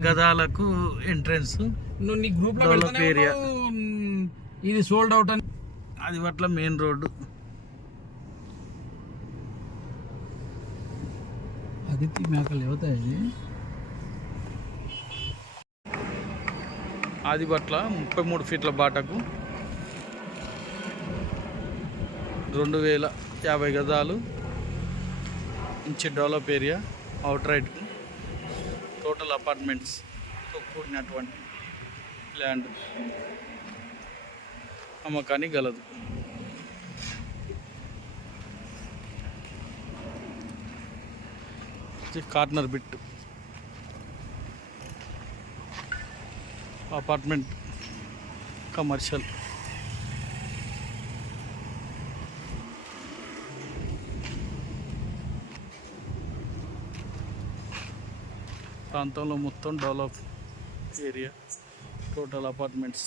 గదాలకు entrance నువ్వు నీ గ్రూప్లో Develop పెడతానే area. ఉన్నావు, మ్, ఇది సోల్డ్ అవుట్ అని. అది పట్ల మెయిన్ రోడ్డు అదితి మేకలు అవుతాయి ఆది పట్ల ముప్పై మూడు ఫీట్ల బాటకు రెండు వేల యాభై గదాలు మంచి develop area out right total అపార్ట్మెంట్స్తో కూడినటువంటి ల్యాండ్ అమ్మకానికి గలదు ఇది కార్నర్ బిట్ అపార్ట్మెంట్ కమర్షియల్ ప్రాంతంలో మొత్తం డెవలప్ ఏరియా టోటల్ అపార్ట్మెంట్స్.